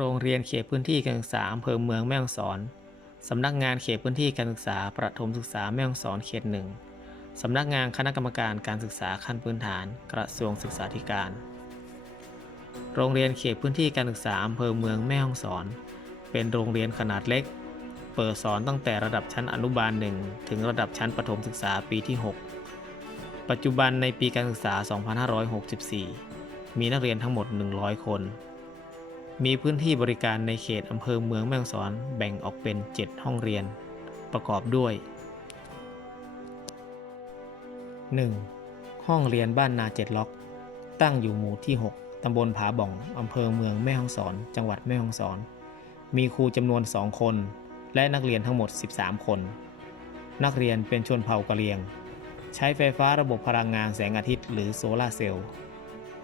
โรงเรียนเขตพื้นที่การศึกษาอำเภอเมืองแม่ฮ่องสอน สำนักงานเขตพื้นที่การศึกษาประถมศึกษาแม่ฮ่องสอนเขตหนึ่งสำนักงานคณะกรรมการการศึกษาขั้นพื้นฐาน กระทรวงศึกษาธิการ โรงเรียนเขตพื้นที่การศึกษาอำเภอเมืองแม่ฮ่องสอน เป็นโรงเรียนขนาดเล็ก เปิดสอนตั้งแต่ระดับชั้นอนุบาล1ถึงระดับชั้นประถมศึกษาปีที่ 6 ปัจจุบันในปีการศึกษา 2564 มีนักเรียนทั้งหมด 100 คน มีพื้นที่บริการในเขตอำเภอเมืองแม่ฮ่องสอนแบ่งออกเป็น 7 ห้องเรียน ประกอบด้วย 1. ห้องเรียนบ้านนาเจ็ดล็อก ตั้งอยู่หมู่ที่ 6 ตำบลผาบ่อง อำเภอเมืองแม่ฮ่องสอน จังหวัดแม่ฮ่องสอน มีครูจำนวน 2 คน และนักเรียนทั้งหมด 13 คน นักเรียนเป็นชนเผ่ากะเหรี่ยง ใช้ไฟฟ้าระบบพลังงานแสงอาทิตย์หรือโซลาร์เซลล์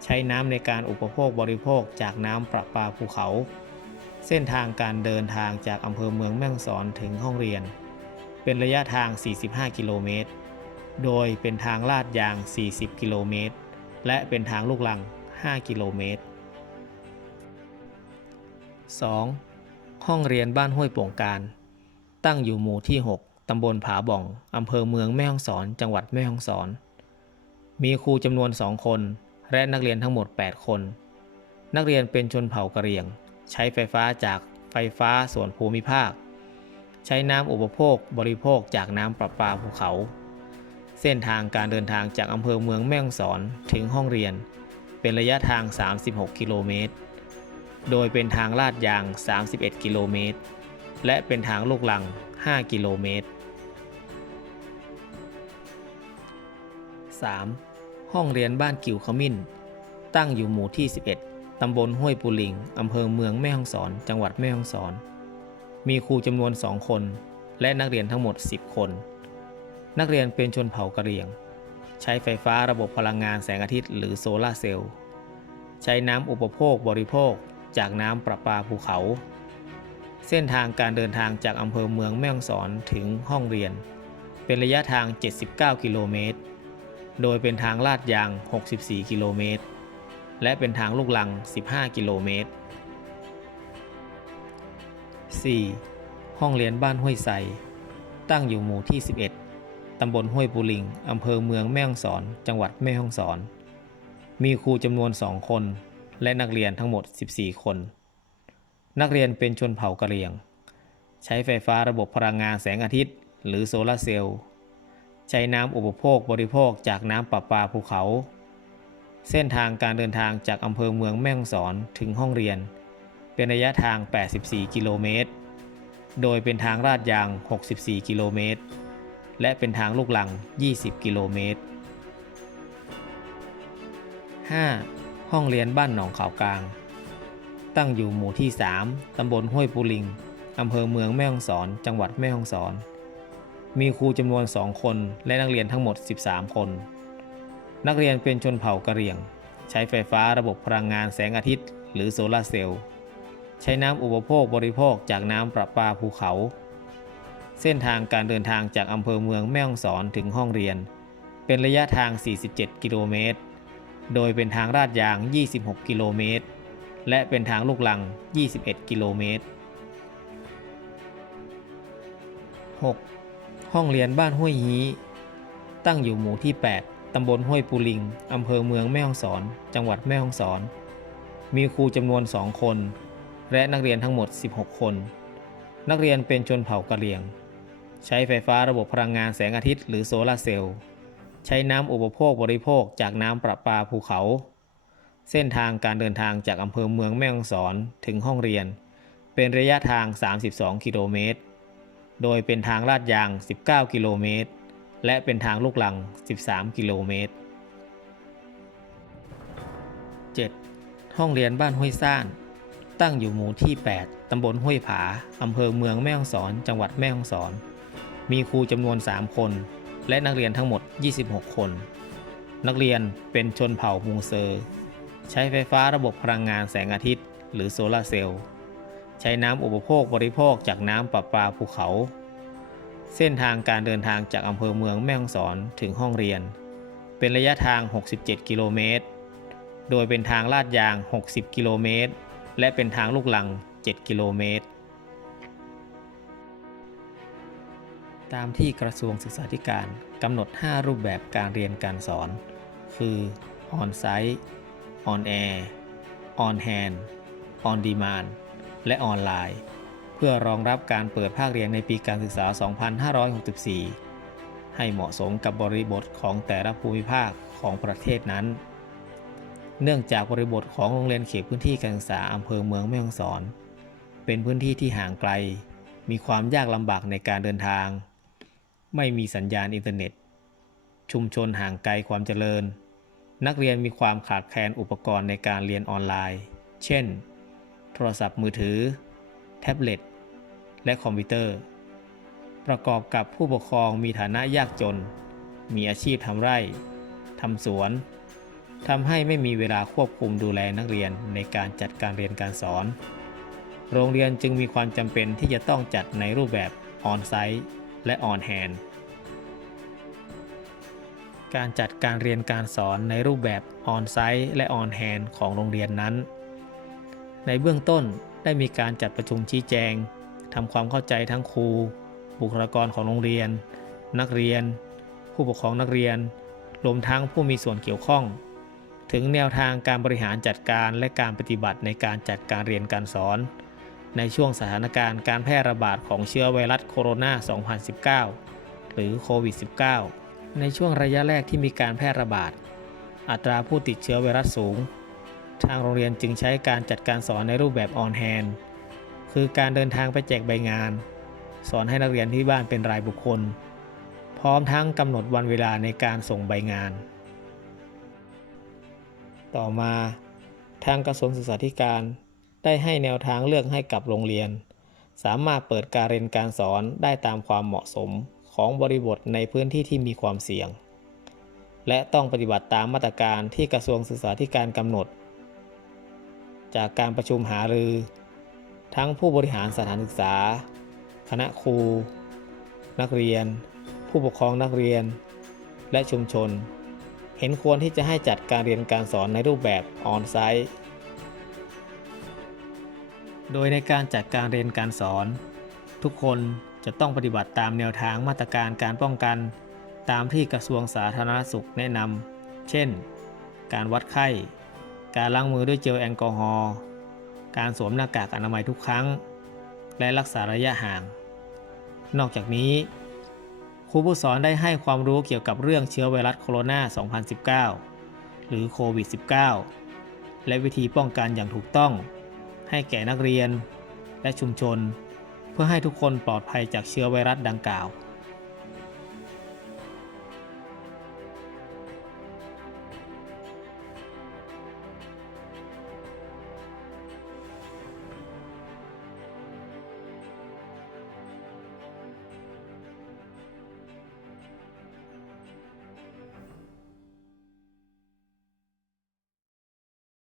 ใช้น้ำในการอุปโภคบริโภคจากน้ำประปาภูเขา เส้นทางการเดินทางจากอำเภอเมืองแม่ฮ่องสอนถึงห้องเรียน เป็นระยะทาง 45 กิโลเมตร โดยเป็นทางลาดยาง 40 กิโลเมตร และเป็นทางลูกลัง 5 กิโลเมตร 2. ห้องเรียนบ้านห้วยโป่งการ ตั้งอยู่หมู่ที่ 6 ตำบลผาบ่อง อำเภอเมืองแม่ฮ่องสอน จังหวัดแม่ฮ่องสอน มีครูจำนวน2คน และนักเรียนทั้งหมด 8 คน นักเรียนเป็นชนเผ่ากะเหรี่ยง ใช้ไฟฟ้าจากไฟฟ้าส่วนภูมิภาค ใช้น้ำอุปโภคบริโภคจากน้ำประปาภูเขา เส้นทางการเดินทางจากอำเภอเมืองแม่ฮ่องสอนถึงห้องเรียน เป็นระยะทาง 36 กิโลเมตร โดยเป็นทางลาดยาง 31 กิโลเมตร และเป็นทางลูกลัง 5 กิโลเมตร 3. ห้องเรียนบ้านกิ่วขมิ้น ตั้งอยู่หมู่ที่ 11 ตำบลห้วยปูลิง อำเภอเมืองแม่ฮ่องสอน จังหวัดแม่ฮ่องสอน มีครูจำนวน2คน และนักเรียนทั้งหมด 10 คน นักเรียนเป็นชนเผ่ากะเหรี่ยง ใช้ไฟฟ้าระบบพลังงานแสงอาทิตย์หรือโซลาร์เซลล์ ใช้น้ำอุปโภคบริโภค จากน้ำประปาภูเขา เส้นทางการเดินทางจากอำเภอเมืองแม่ฮ่องสอนถึงห้องเรียน เป็นระยะทาง 79 กิโลเมตร โดยเป็นทางลาดยาง 64 กิโลเมตร และเป็นทางลูกลัง 15 กิโลเมตร 4. ห้องเรียนบ้านห้วยไซตั้งอยู่หมู่ที่ 11 ตำบลห้วยปูลิง อำเภอเมืองแม่ฮ่องสอน จังหวัดแม่ฮ่องสอน มีครูจำนวน 2 คน และนักเรียนทั้งหมด 14 คน นักเรียนเป็นชนเผ่ากะเหรี่ยง ใช้ไฟฟ้าระบบพลังงานแสงอาทิตย์ หรือโซลาร์เซลล์ ใช้น้ำอุปโภคบริโภคจากน้ำประปาภูเขา เส้นทางการเดินทางจากอำเภอเมืองแม่ฮ่องสอนถึงห้องเรียน เป็นระยะทาง 84 กิโลเมตร โดยเป็นทางลาดยาง 64 กิโลเมตร และเป็นทางลูกลัง 20 กิโลเมตร 5. ห้องเรียนบ้านหนองขาวกลาง ตั้งอยู่หมู่ที่ 3 ตำบลห้วยปูลิง อำเภอเมืองแม่ฮ่องสอน จังหวัดแม่ฮ่องสอน มีครูจำนวน 2 คน และนักเรียนทั้งหมด 13 คน นักเรียนเป็นชนเผ่ากะเหรี่ยง ใช้ไฟฟ้าระบบพลังงานแสงอาทิตย์ หรือโซลาร์เซลล์ ใช้น้ำอุปโภคบริโภคจากน้ำประปาภูเขา เส้นทางการเดินทางจากอำเภอเมืองแม่ฮ่องสอนถึงห้องเรียน เป็นระยะทาง 47 กิโลเมตร โดยเป็นทางลาดยาง 26 กิโลเมตร และเป็นทางลูกลัง 21 กิโลเมตร 6. ห้องเรียนบ้านห้วยฮีตั้งอยู่หมู่ที่ 8 ตำบลห้วยปูลิง อำเภอเมืองแม่ฮ่องสอน จังหวัดแม่ฮ่องสอน มีครูจำนวน 2 คน และนักเรียนทั้งหมด 16 คน นักเรียนเป็นชนเผ่ากะเหรี่ยง ใช้ไฟฟ้าระบบพลังงานแสงอาทิตย์หรือโซลาร์เซลล์ ใช้น้ำอุปโภคบริโภคจากน้ำประปาภูเขา เส้นทางการเดินทางจากอำเภอเมืองแม่ฮ่องสอนถึงห้องเรียน เป็นระยะทาง 32 กิโลเมตร โดยเป็นทางลาดยาง 19 กิโลเมตร และเป็นทางลูกลัง 13 กิโลเมตร 7. ห้องเรียนบ้านห้วยซ่าน ตั้งอยู่หมู่ที่ 8 ตำบลห้วยผา อำเภอเมืองแม่ฮ่องสอน จังหวัดแม่ฮ่องสอน มีครูจำนวน 3 คน และนักเรียนทั้งหมด 26 คน นักเรียนเป็นชนเผ่ามูเซอร์ ใช้ไฟฟ้าระบบพลังงานแสงอาทิตย์ หรือโซลาร์เซลล์ ใช้น้ำอุปโภคบริโภคจากน้ำประปาภูเขา เส้นทางการเดินทางจากอำเภอเมืองแม่ฮ่องสอนถึงห้องเรียน เป็นระยะทาง 67 กิโลเมตร โดยเป็นทางลาดยาง 60 กิโลเมตร และเป็นทางลูกลัง 7 กิโลเมตร ตามที่กระทรวงศึกษาธิการกำหนด 5 รูปแบบการเรียนการสอน คือ On-site On-air On-hand On-demand และออนไลน์ เพื่อรองรับการเปิดภาคเรียนในปีการศึกษา 2564 ให้เหมาะสมกับบริบทของแต่ละภูมิภาคของประเทศนั้น เนื่องจากบริบทของโรงเรียนเขตพื้นที่การศึกษาอำเภอเมืองแม่ฮ่องสอน เป็นพื้นที่ที่ห่างไกล มีความยากลำบากในการเดินทาง ไม่มีสัญญาณอินเทอร์เน็ต ชุมชนห่างไกลความเจริญ นักเรียนมีความขาดแคลนอุปกรณ์ในการเรียนออนไลน์ เช่น โทรศัพท์มือถือ แท็บเล็ต และคอมพิวเตอร์ ประกอบกับผู้ปกครองมีฐานะยากจน มีอาชีพทำไร่ทำสวนทำให้ไม่มีเวลาควบคุมดูแลนักเรียนในการจัดการเรียนการสอน โรงเรียนจึงมีความจำเป็นที่จะต้องจัดในรูปแบบออนไซต์และออนแฮนการจัดการเรียนการสอนในรูปแบบออนไซต์และออนแฮนของโรงเรียนนั้น ในเบื้องต้นได้มีการจัดประชุมชี้แจงทำความเข้าใจทั้งครู บุคลากรของโรงเรียน นักเรียน ผู้ปกครองนักเรียน รวมทั้งผู้มีส่วนเกี่ยวข้อง ถึงแนวทางการบริหารจัดการและการปฏิบัติในการจัดการเรียนการสอน ในช่วงสถานการณ์การแพร่ระบาดของเชื้อไวรัสโคโรนา 2019 หรือโควิด -19 ในช่วงระยะแรกที่มีการแพร่ระบาด อัตราผู้ติดเชื้อไวรัสสูง ทางโรงเรียนจึงใช้การจัดการสอนในรูปแบบออนแฮนคือการเดินทางไปแจกใบงาน สอนให้นักเรียนที่บ้านเป็นรายบุคคล พร้อมทั้งกำหนดวันเวลาในการส่งใบงาน ต่อมาทางกระทรวงศึกษาธิการได้ให้แนวทางเลือกให้กับโรงเรียน สามารถเปิดการเรียนการสอนได้ตามความเหมาะสมของบริบทในพื้นที่ที่มีความเสี่ยง และต้องปฏิบัติตามมาตรการที่กระทรวงศึกษาธิการกำหนด จากการประชุมหารือ ทั้งผู้บริหารสถานศึกษา คณะครู นักเรียน ผู้ปกครองนักเรียน และชุมชน เห็นควรที่จะให้จัดการเรียนการสอนในรูปแบบออนไซต์ โดยในการจัดการเรียนการสอน ทุกคนจะต้องปฏิบัติตามแนวทางมาตรการการป้องกัน ตามที่กระทรวงสาธารณสุขแนะนำ เช่น การวัดไข้ การล้างมือด้วยเจลแอลกอฮอล์ การสวมหน้ากากอนามัยทุกครั้ง และรักษาระยะห่าง นอกจากนี้ ครูผู้สอนได้ให้ความรู้เกี่ยวกับเรื่องเชื้อไวรัสโคโรนา 2019 หรือโควิด -19 และวิธีป้องกันอย่างถูกต้อง ให้แก่นักเรียนและชุมชน เพื่อให้ทุกคนปลอดภัยจากเชื้อไวรัสดังกล่าว